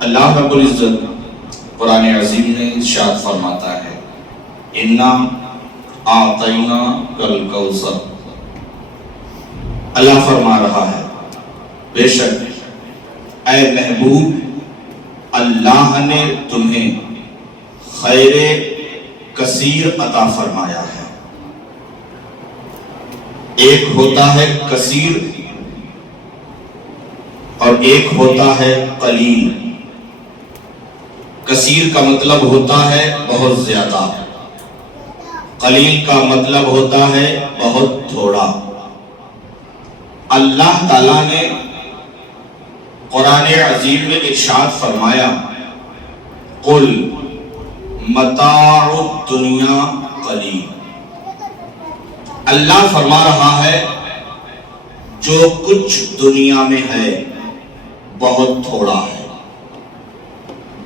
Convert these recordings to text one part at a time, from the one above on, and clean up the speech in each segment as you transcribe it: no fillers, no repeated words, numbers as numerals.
اللہ رب العزت قرآن عظیم میں ارشاد فرماتا ہے انا اعطینا کل کوثر۔ اللہ فرما رہا ہے بے شک اے محبوب اللہ نے تمہیں خیر کثیر عطا فرمایا ہے۔ ایک ہوتا ہے کثیر اور ایک ہوتا ہے قلیل۔ کثیر کا مطلب ہوتا ہے بہت زیادہ، قلیل کا مطلب ہوتا ہے بہت تھوڑا۔ اللہ تعالیٰ نے قرآن عظیم میں ارشاد فرمایا قل متاع الدنیا قلیل۔ اللہ فرما رہا ہے جو کچھ دنیا میں ہے بہت تھوڑا ہے،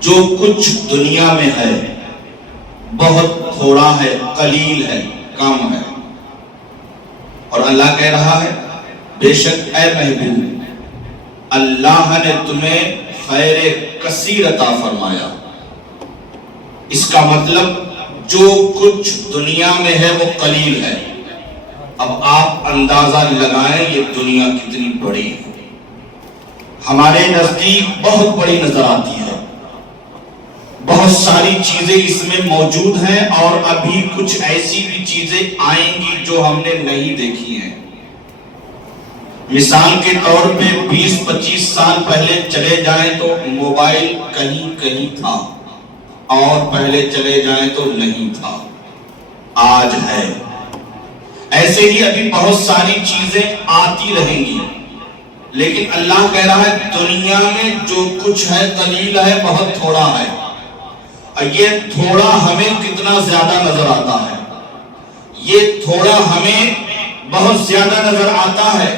جو کچھ دنیا میں ہے بہت تھوڑا ہے، قلیل ہے، کم ہے۔ اور اللہ کہہ رہا ہے بے شک اے محبوب اللہ نے تمہیں خیر کثیر عطا فرمایا۔ اس کا مطلب جو کچھ دنیا میں ہے وہ قلیل ہے۔ اب آپ اندازہ لگائیں یہ دنیا کتنی بڑی ہے، ہمارے نزدیک بہت بڑی نظر آتی ہے، بہت ساری چیزیں اس میں موجود ہیں اور ابھی کچھ ایسی بھی چیزیں آئیں گی جو ہم نے نہیں دیکھی ہیں۔ مثال کے طور پہ 20-25 سال پہلے چلے جائیں تو موبائل کہیں کہیں تھا، اور پہلے چلے جائیں تو نہیں تھا، آج ہے۔ ایسے ہی ابھی بہت ساری چیزیں آتی رہیں گی، لیکن اللہ کہہ رہا ہے دنیا میں جو کچھ ہے قلیل ہے، بہت تھوڑا ہے۔ اور یہ تھوڑا ہمیں کتنا زیادہ نظر آتا ہے، یہ تھوڑا ہمیں بہت زیادہ نظر آتا ہے،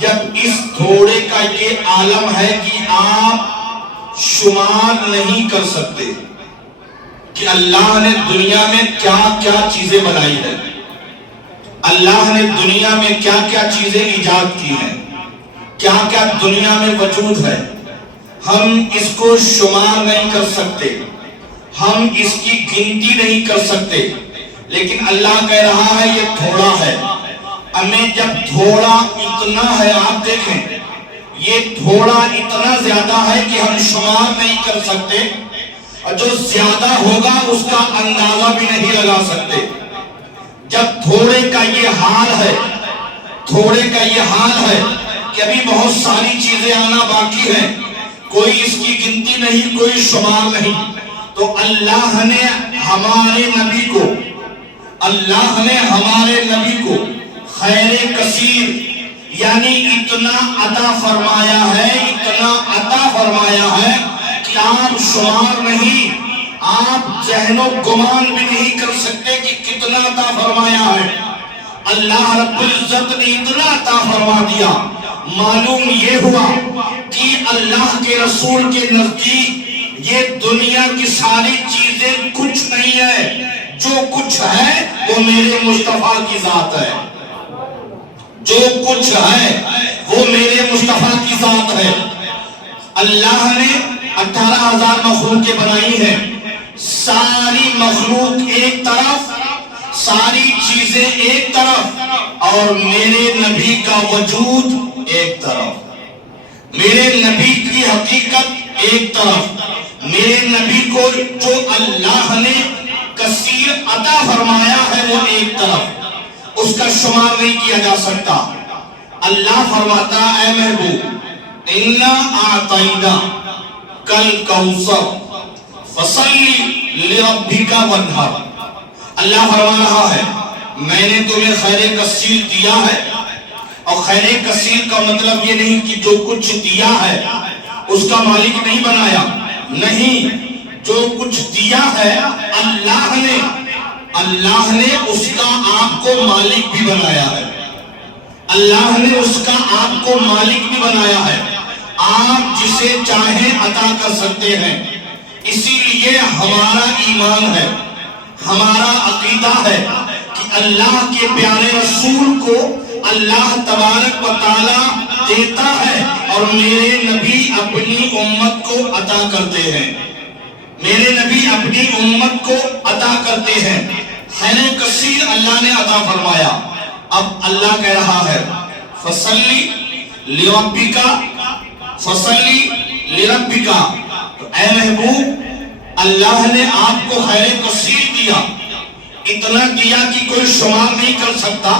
جب اس تھوڑے کا یہ عالم ہے کہ آپ شمار نہیں کر سکتے کہ اللہ نے دنیا میں کیا کیا چیزیں بنائی ہے، اللہ نے دنیا میں کیا کیا چیزیں ایجاد کی ہیں، کیا کیا دنیا میں وجود ہے۔ ہم اس کو شمار نہیں کر سکتے، ہم اس کی گنتی نہیں کر سکتے، لیکن اللہ کہہ رہا ہے یہ تھوڑا ہے۔ ہمیں جب تھوڑا اتنا ہے، آپ دیکھیں یہ تھوڑا اتنا زیادہ ہے کہ ہم شمار نہیں کر سکتے، اور جو زیادہ ہوگا اس کا اندازہ بھی نہیں لگا سکتے۔ جب تھوڑے کا یہ حال ہے، تھوڑے کا یہ حال ہے کہ ابھی بہت ساری چیزیں آنا باقی ہیں، کوئی اس کی گنتی نہیں، کوئی شمار نہیں، تو اللہ نے ہمارے نبی کو، اللہ نے ہمارے نبی کو خیر کثیر یعنی اتنا عطا فرمایا ہے، اتنا عطا فرمایا ہے کہ آپ شمار نہیں، آپ ذہن و گمان بھی نہیں کر سکتے کہ کتنا عطا فرمایا ہے۔ اللہ رب العزت نے اتنا عطا فرما دیا، معلوم یہ ہوا کہ اللہ کے رسول کے نزدیک یہ دنیا کی ساری چیزیں کچھ نہیں ہے، جو کچھ ہے وہ میرے مصطفیٰ کی ذات ہے، جو کچھ ہے وہ میرے مصطفیٰ کی ذات ہے۔ اللہ نے 18,000 مخلوقیں بنائی ہیں، ساری مخلوق ایک طرف، ساری چیزیں ایک طرف، اور میرے نبی کا وجود ایک طرف، میرے نبی کی حقیقت ایک طرف، میرے نبی کو جو اللہ نے کثیر عطا فرمایا ہے وہ ایک طرف، اس کا شمار نہیں کیا جا سکتا۔ اللہ فرماتا اے محبوب انا اعطینا کل کوثر فصلی لربک وانحر۔ اللہ فرما رہا ہے میں نے تمہیں خیر کثیر دیا ہے، اور خیر کثیر کا مطلب یہ نہیں کہ جو کچھ دیا ہے اس کا مالک نہیں بنایا، نہیں، جو کچھ دیا ہے اللہ نے اس کا آپ کو مالک بھی بنایا ہے، اللہ نے اس کا آپ کو مالک بھی بنایا ہے، آپ جسے چاہیں عطا کر سکتے ہیں۔ اسی لیے ہمارا ایمان ہے، ہمارا عقیدہ ہے کہ اللہ کے پیارے رسول کو اللہ تبارک و تعالی دیتا ہے اور میرے نبی اپنی امت کو عطا کرتے ہیں، میرے نبی اپنی امت کو عطا کرتے ہیں۔ خیر کثیر اللہ نے عطا فرمایا۔ اب اللہ کہہ رہا ہے فصلی لربک، فصلی لربک، تو اے محبوب اللہ نے آپ کو خیر کثیر دیا، اتنا دیا کہ کوئی شمار نہیں کر سکتا،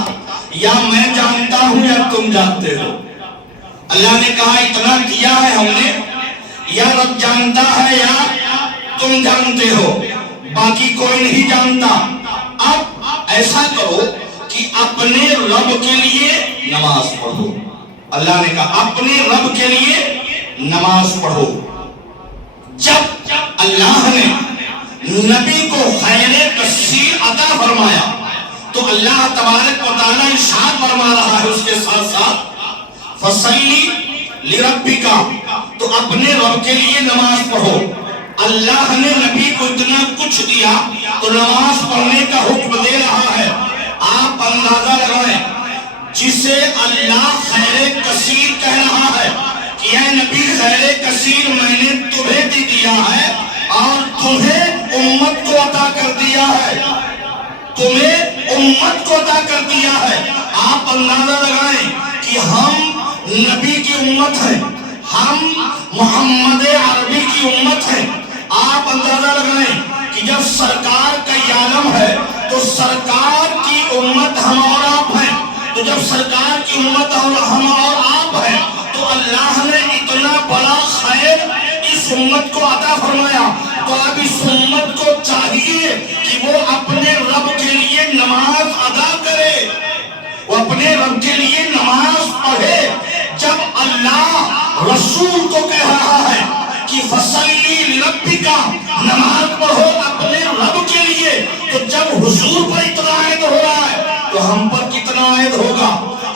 یا میں جانتا ہوں یا تم جانتے ہو۔ اللہ نے کہا اتنا دیا ہے ہم نے، یا رب جانتا ہے یا تم جانتے ہو، باقی کوئی نہیں جانتا۔ اب ایسا کرو کہ اپنے رب کے لیے نماز پڑھو۔ اللہ نے کہا اپنے رب کے لیے نماز پڑھو۔ جب اللہ نے نبی کو خیر کثیر عطا فرمایا تو اللہ تبارک و تعالیٰ ارشاد فرما رہا ہے اس کے ساتھ ساتھ فصلی لربک، تو اپنے رب کے لیے نماز پڑھو۔ اللہ نے نبی کو اتنا کچھ دیا تو نماز پڑھنے کا حکم دے رہا ہے۔ آپ اندازہ لگائیں، جسے اللہ خیر کثیر کہہ رہا ہے کہ اے نبی خیر کثیر میں نے تمہیں بھی دیا ہے اور تمہیں امت کو عطا کر دیا ہے، تمہیں امت کو عطا کر دیا ہے۔ آپ اندازہ لگائیں کہ ہم نبی کی امت ہیں، ہم محمد عربی کی امت ہیں۔ آپ اندازہ لگائیں کہ جب سرکار کا یہ عالم ہے تو سرکار کی امت ہم اور آپ ہیں، تو جب سرکار کی امت ہم اور آپ ہیں تو اللہ نے اتنا بڑا خیر اس امت کو عطا فرمایا، تو اب اس امت کو چاہیے کہ وہ اپنے رب کے لیے نماز ادا کرے، وہ اپنے رب کے لیے نماز پڑھے۔ جب اللہ رسول کو کہہ رہا ہے کہ فصلی لربک، نماز پڑھو اپنے رب کے لیے، تو جب حضور پر اتنا عائد ہو رہا ہے تو ہم پر کتنا عائد ہوگا،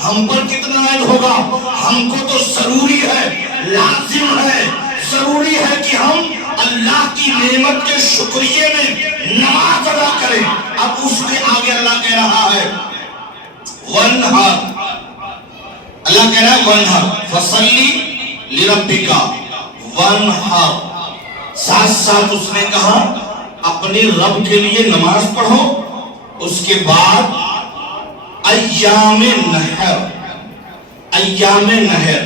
ہم پر کتنا عائد ہوگا۔ ہم کو تو ضروری ہے، لازم ہے، ضروری ہے کہ ہم اللہ کی نعمت کے شکریہ میں نماز ادا کریں۔ اب اس کے آگے اللہ کہہ رہا ہے وَانْحَرْ، اللہ کہہ رہا ہے وَانْحَرْ فَصَلِّ لِرَبِّكَ وَانْحَرْ، ساتھ ساتھ اس نے کہا اپنے رب کے لیے نماز پڑھو۔ اس کے بعد ایام نحر، ایام نحر،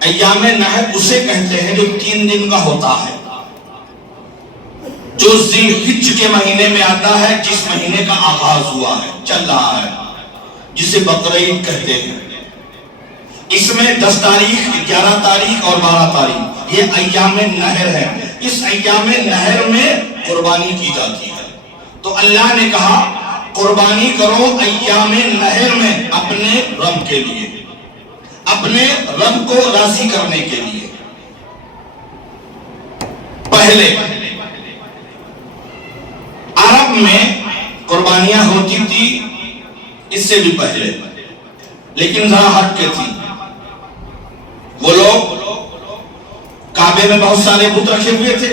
ایام نحر اسے کہتے ہیں جو 3 دن کا ہوتا ہے، جو ذی الحج کے مہینے میں آتا ہے، جس مہینے کا آغاز ہوا ہے، چل رہا ہے، جسے بقرعید کہتے ہیں۔ اس میں 10 تاریخ، 11 تاریخ اور 12 تاریخ یہ ایام نحر ہے۔ اس ایام نحر میں قربانی کی جاتی ہے، تو اللہ نے کہا قربانی کرو ایام نحر میں اپنے رب کے لیے، اپنے رب کو راضی کرنے کے لیے۔ پہلے عرب میں قربانیاں ہوتی تھی اس سے بھی پہلے، لیکن ذرا ہٹ کے تھی۔ وہ لوگ کعبے میں بہت سارے بت رکھے ہوئے تھے،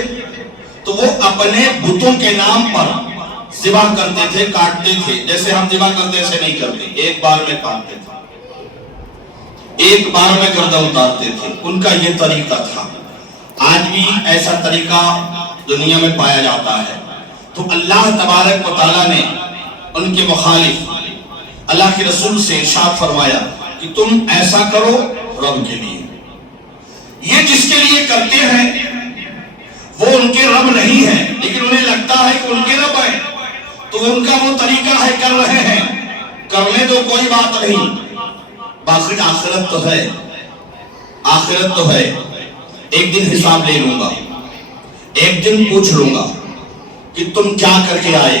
تو وہ اپنے بتوں کے نام پر ذبح کرتے تھے، کاٹتے تھے۔ جیسے ہم ذبح کرتے ایسے نہیں کرتے، ایک بار میں کاٹتے تھے، ایک بار میں گردن اتارتے تھے، ان کا یہ طریقہ تھا۔ آج بھی ایسا طریقہ دنیا میں پایا جاتا ہے۔ تو اللہ تبارک و تعالیٰ نے ان کے مخالف اللہ کے رسول سے ارشاد فرمایا کہ تم ایسا کرو رب کے لیے۔ یہ جس کے لیے کرتے ہیں وہ ان کے رب نہیں ہیں، لیکن انہیں لگتا ہے کہ ان کے رب ہیں، تو ان کا وہ طریقہ ہے، کر رہے ہیں، کرنے دو، کوئی بات نہیں۔ باقی آخرت تو ہے، آخرت تو ہے، ایک دن حساب لے لوں گا، ایک دن پوچھ لوں گا کہ تم کیا کر کے آئے،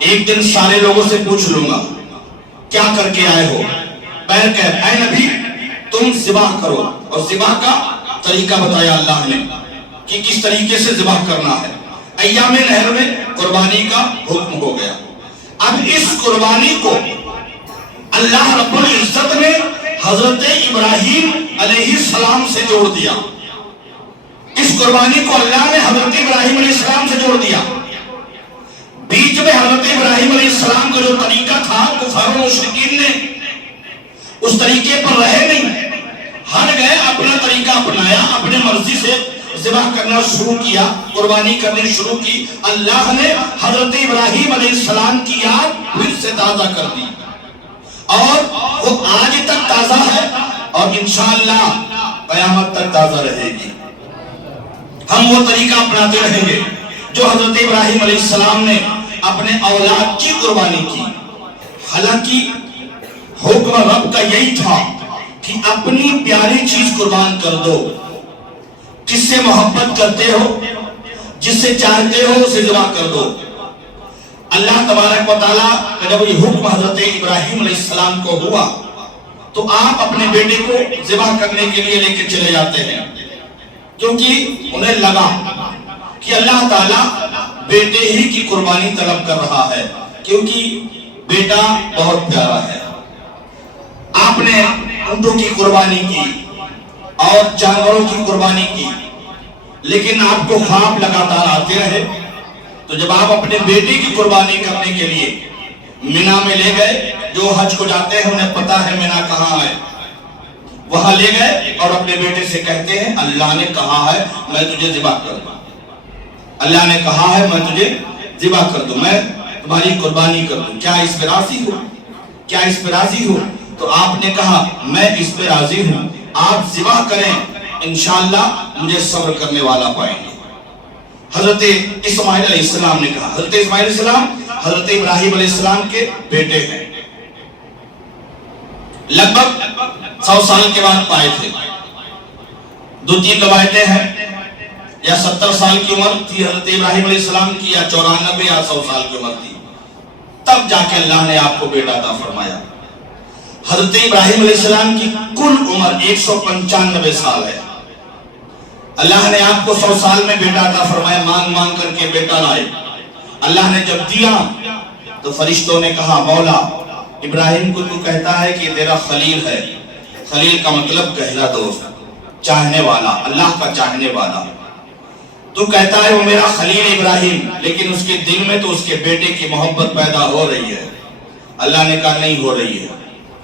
ایک دن سارے لوگوں سے پوچھ لوں گا کیا کر کے آئے ہو۔ پہلے کہ اے نبی تم ذبح کرو، اور ذبح کا طریقہ بتایا اللہ نے کہ کس طریقے سے ذبح کرنا ہے۔ ایام نحر میں قربانی کا حکم ہو گیا۔ اب اس قربانی کو اللہ رب العزت نے حضرت ابراہیم علیہ السلام سے جوڑ دیا۔ اس قربانی کو اللہ نے حضرت ابراہیم علیہ السلام سے جوڑ دیا۔ بیچ میں حضرت ابراہیم علیہ السلام کا جو طریقہ تھا کفار و مشرکین نے اس طریقے پر رہے نہیں، ہٹ گئے، اپنا طریقہ اپنایا، اپنے مرضی سے ذبح کرنا شروع کیا، قربانی کرنی شروع کی۔ اللہ نے حضرت ابراہیم علیہ السلام کی یاد پھر سے تازہ کر دی، اور وہ آج تک تازہ ہے اور انشاءاللہ قیامت تک تازہ رہے گی۔ ہم وہ طریقہ اپناتے رہیں گے جو حضرت ابراہیم علیہ السلام نے اپنے اولاد کی قربانی کی۔ حالانکہ حکم رب کا یہی تھا کہ اپنی پیاری چیز قربان کر دو، جس سے محبت کرتے ہو، جس سے چاہتے ہو اسے ذبح کر دو۔ اللہ تبارک و تعالیٰ کا جب یہ حکم حضرت ابراہیم علیہ السلام کو ہوا تو آپ اپنے بیٹے کو ذبح کرنے کے لیے لے کے چلے جاتے ہیں، کیونکہ انہیں لگا کہ اللہ تعالیٰ بیٹے ہی کی قربانی طلب کر رہا ہے، کیونکہ بیٹا بہت پیارا ہے۔ آپ نے اونٹوں کی قربانی کی اور جانوروں کی قربانی کی، لیکن آپ کو خواب لگاتار آتے رہے، تو جب آپ اپنے بیٹے کی قربانی کرنے کے لیے مینا میں لے گئے، جو حج کو جاتے ہیں انہیں پتا ہے مینا کہاں ہے، وہاں لے گئے اور اپنے بیٹے سے کہتے ہیں اللہ نے کہا ہے میں تجھے ذبح کر دوں، اللہ نے کہا ہے میں تجھے ذبح کر دوں، میں تمہاری قربانی کر دوں، کیا اس پہ راضی ہو؟ کیا اس پہ راضی ہو؟ تو آپ نے کہا میں اس پہ راضی ہوں، آپ ذبح کریں، انشاءاللہ مجھے صبر کرنے والا پائیں گے۔ حضرت اسماعیل علیہ السلام نے کہا، حضرت اسماعیل علیہ السلام حضرت ابراہیم علیہ السلام کے بیٹے ہیں، لگ بھگ 100 سال کے بعد پائے تھے۔ 2-3 روایتیں ہیں، یا 70 سال کی عمر تھی حضرت ابراہیم علیہ السلام کی، یا 94 یا 100 سال کی عمر تھی، تب جا کے اللہ نے آپ کو بیٹا عطا فرمایا۔ حضرت ابراہیم علیہ السلام کی کل عمر 195 سال ہے، اللہ نے آپ کو 100 سال میں بیٹا عطا فرمایا، مانگ مانگ کر کے بیٹا لائے۔ اللہ نے جب دیا تو فرشتوں نے کہا مولا ابراہیم کو تو کہتا ہے کہ تیرا خلیل ہے، خلیل کا مطلب گہرا دوست، چاہنے والا، اللہ کا چاہنے والا، تو کہتا ہے وہ میرا خلیل ابراہیم، لیکن اس کے دل میں تو اس کے بیٹے کی محبت پیدا ہو رہی ہے۔ اللہ نے کہا نہیں ہو رہی ہے،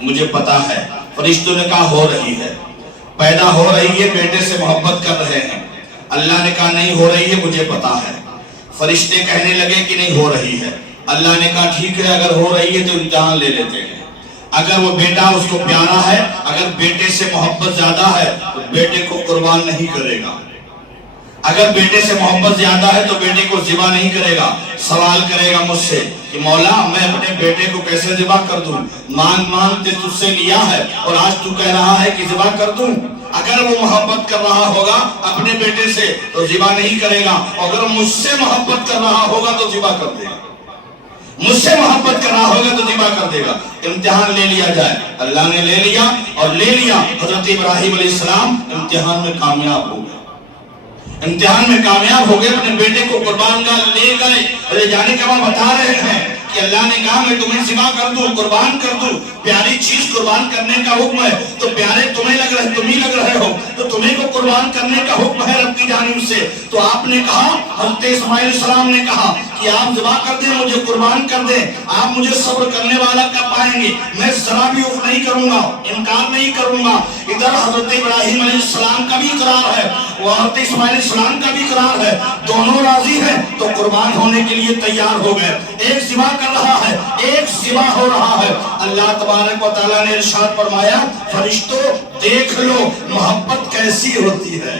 مجھے پتا ہے۔ فرشتوں نے کہا ہو رہی ہے، پیدا ہو رہی ہے، بیٹے سے محبت کر رہے ہیں۔ اللہ نے کہا نہیں ہو رہی ہے، مجھے پتا ہے۔ فرشتے کہنے لگے کہ نہیں ہو رہی ہے۔ اللہ نے کہا ٹھیک ہے، اگر ہو رہی ہے تو امتحان لے لیتے ہیں، اگر وہ بیٹا اس کو پیارا ہے، اگر بیٹے سے محبت زیادہ ہے تو بیٹے کو قربان نہیں کرے گا، اگر بیٹے سے محبت زیادہ ہے تو بیٹے کو ذبح نہیں کرے گا، سوال کرے گا مجھ سے کہ مولا میں اپنے بیٹے کو کیسے ذبح کر دوں، مانگ مانگ تے تجھ سے لیا ہے اور آج تو کہہ رہا ہے کہ ذبح کر دوں۔ اگر وہ محبت کر رہا ہوگا اپنے بیٹے سے تو ذبح نہیں کرے گا، اگر مجھ سے محبت کر رہا ہوگا تو ذبح کر دے گا، مجھ سے محبت کر رہا ہوگا تو ذبح کر دے گا۔ امتحان لے لیا جائے، اللہ نے لے لیا اور لے لیا۔ حضرت ابراہیم علیہ السلام امتحان میں کامیاب ہو گئے، امتحان میں کامیاب ہو گئے، اپنے بیٹے کو قربان گاہ لے گئے، اور یہ جانے کے بعد بتا رہے ہیں کہ اللہ نے کہا میں تمہیں ذبح کر دوں، قربان کر دوں، پیاری چیز قربان کرنے کا حکم ہے، تو پیارے تمہیں لگ رہے، تم ہی لگ رہے ہو، تو تمہیں کو قربان کرنے کا حکم ہے رب کی جانب سے۔ تو آپ نے کہا، حضرت اسماعیل علیہ السلام نے کہا کہ آپ ذبح کر دیں، مجھے قربان کر دیں، آپ مجھے صبر کرنے والا کر پائیں گے، میں ذرا بھی اف نہیں کروں گا، انکار نہیں کروں گا۔ ادھر حضرت ابراہیم علیہ السلام کا بھی اقرار ہے، وہ حضرت اسماعیل علیہ السلام کا بھی اقرار ہے، دونوں راضی ہیں، تو قربان ہونے کے لیے تیار ہو گئے۔ ایک ذبح کر رہا ہے، ایک ذبح ہو رہا ہے۔ اللہ تبارک و تعالیٰ نے ارشاد فرمایا فرشتوں دیکھ لو محبت کیسی ہوتی ہے،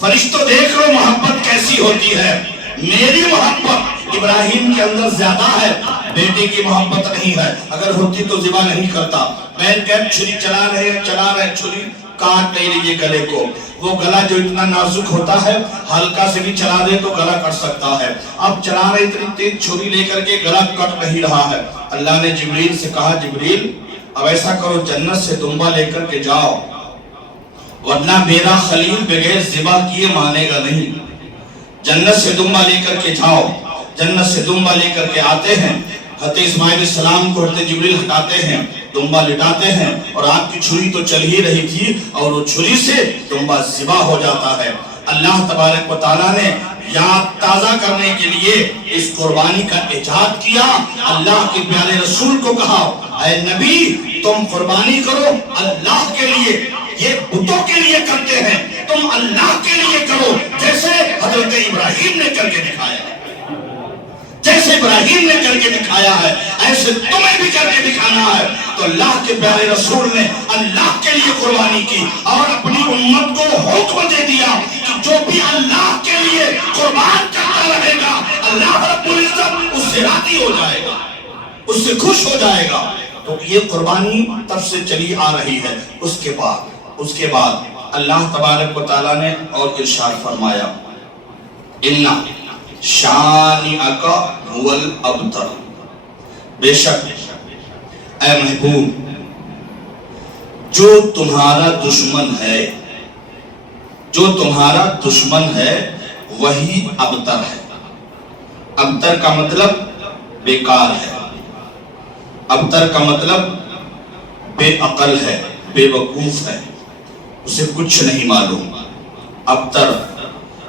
فرشتوں دیکھ لو محبت کیسی ہوتی ہے۔ میری محبت ابراہیم کے اندر زیادہ ہے، بیٹے کی محبت نہیں ہے، اگر ہوتی تو ذبح نہیں کرتا۔ پیر کیپ چھری چلا رہے چھری کاٹ نہیں رہی گلے کو، وہ گلا جو اتنا نازک ہوتا ہے ہلکا سے بھی چلا دے تو گلا کٹ سکتا ہے، اب چلا رہے اتنی تیز چھری لے کر کے گلا کٹ نہیں رہا ہے۔ اللہ نے جبریل سے کہا جبریل اب ایسا کرو جنت سے دمبا لے کر کے جاؤ، ورنہ میرا خلیل بغیر ذبح کیے مانے گا نہیں۔ جنت سے دمبا لے کر کے جاؤ، جنت سے دمبا لے کر کے آتے ہیں، حضرت اسماعیل علیہ السلام کو حضرت جبریل ہٹاتے ہیں، دمبا لٹاتے ہیں، اور آپ کی چھری تو چل ہی رہی تھی اور وہ چھری سے دمبا ذبح ہو جاتا ہے۔ اللہ تبارک و تعالیٰ نے یاد تازہ کرنے کے لیے اس قربانی کا ایجاد کیا. اللہ کے پیارے رسول کو کہا اے نبی تم قربانی کرو اللہ کے لیے, یہ بتوں کے لیے کرتے ہیں, تم اللہ کے لیے کرو. جیسے حضرت ابراہیم نے کر کے دکھایا, جیسے ابراہیم نے کر کے دکھایا ہے ایسے تمہیں بھی کر کے دکھانا ہے. تو اللہ کے پیارے رسول نے اللہ کے لیے قربانی کی اور اپنی امت کو حکم دے دیا کہ جو بھی اللہ کے لیے قربان کرتا رہے گا اللہ رب العزت اس سے راضی ہو جائے گا, اس سے خوش ہو جائے گا. تو یہ قربانی تب سے چلی آ رہی ہے. اس کے بعد اللہ تبارک و تعالیٰ نے اور ارشاد فرمایا اِنَّ شَانِئَكَ هُوَ الْأَبْتَرُ, بے شک اے محبوب جو تمہارا دشمن ہے, جو تمہارا دشمن ہے وہی ابتر ہے. ابتر کا مطلب بیکار ہے, ابتر کا مطلب بے عقل ہے, بے وقوف ہے, اسے کچھ نہیں معلوم. ابتر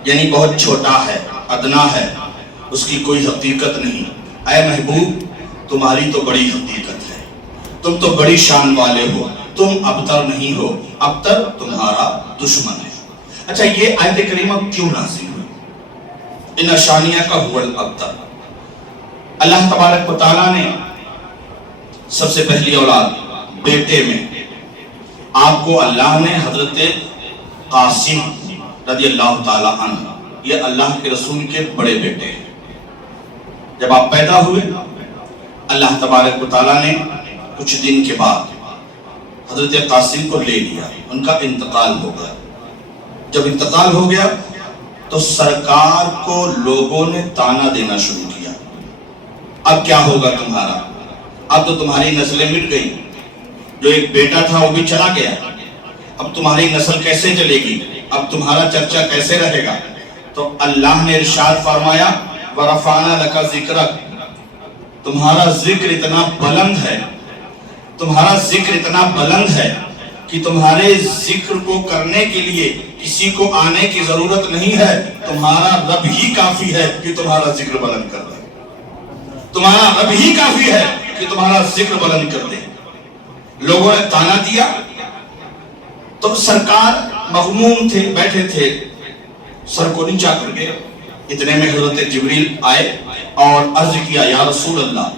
یعنی بہت چھوٹا ہے, ادنا ہے, اس کی کوئی حقیقت نہیں. اے محبوب تمہاری تو بڑی حقیقت ہے, تم تو بڑی شان والے ہو, تم ابتر نہیں ہو, ابتر تمہارا دشمن ہے. اچھا یہ آیت کریمہ کیوں نازل ہوئی؟ اِنَّ شَانِئَكَ هُوَ الْأَبْتَرُ. اللہ تبارک و تعالیٰ نے سب سے پہلی اولاد بیٹے میں آپ کو اللہ نے حضرت قاسم رضی اللہ تعالیٰ عنہ, یہ اللہ کے رسول کے بڑے بیٹے ہیں. جب آپ پیدا ہوئے اللہ تبارک و تعالیٰ نے کچھ دن کے بعد حضرت قاسم کو لے لیا, ان کا انتقال ہو گیا. جب انتقال ہو گیا تو سرکار کو لوگوں نے تانا دینا شروع کیا, اب کیا ہوگا تمہارا, اب تو تمہاری نسلیں مٹ گئی, جو ایک بیٹا تھا وہ بھی چلا گیا, اب تمہاری نسل کیسے چلے گی, اب تمہارا چرچا کیسے رہے گا. تو اللہ نے ارشاد فرمایا وَرَفَعْنَا لَكَ ذِكْرَكَ, تمہارا ذکر اتنا بلند ہے, تمہارا ذکر اتنا بلند ہے کہ تمہارے ذکر کو کرنے کے لیے کسی کو آنے کی ضرورت نہیں ہے, تمہارا رب ہی کافی ہے کہ تمہارا ذکر بلند کر دے, تمہارا رب ہی کافی ہے کہ تمہارا ذکر بلند کر دے. لوگوں نے تانا دیا تو سرکار مغموم تھے, بیٹھے تھے, سر کو نیچا کر گئے. اتنے میں حضرت جبریل آئے اور عرض کیا یا رسول اللہ,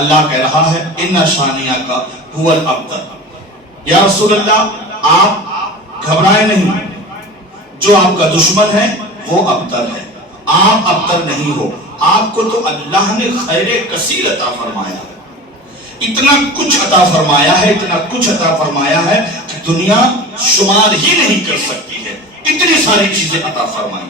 اللہ کہہ رہا ہے اِنَّ شَانِئَكَ هُوَ الْأَبْتَرُ, یا رسول اللہ آپ گھبرائیں نہیں, جو آپ کا دشمن ہے وہ ابتر ہے, آپ ابتر نہیں ہو. آپ کو تو اللہ نے خیر کثیر عطا فرمایا ہے, اتنا کچھ عطا فرمایا ہے, اتنا کچھ عطا فرمایا ہے کہ دنیا شمار ہی نہیں کر سکتی ہے, اتنی ساری چیزیں عطا فرمائی.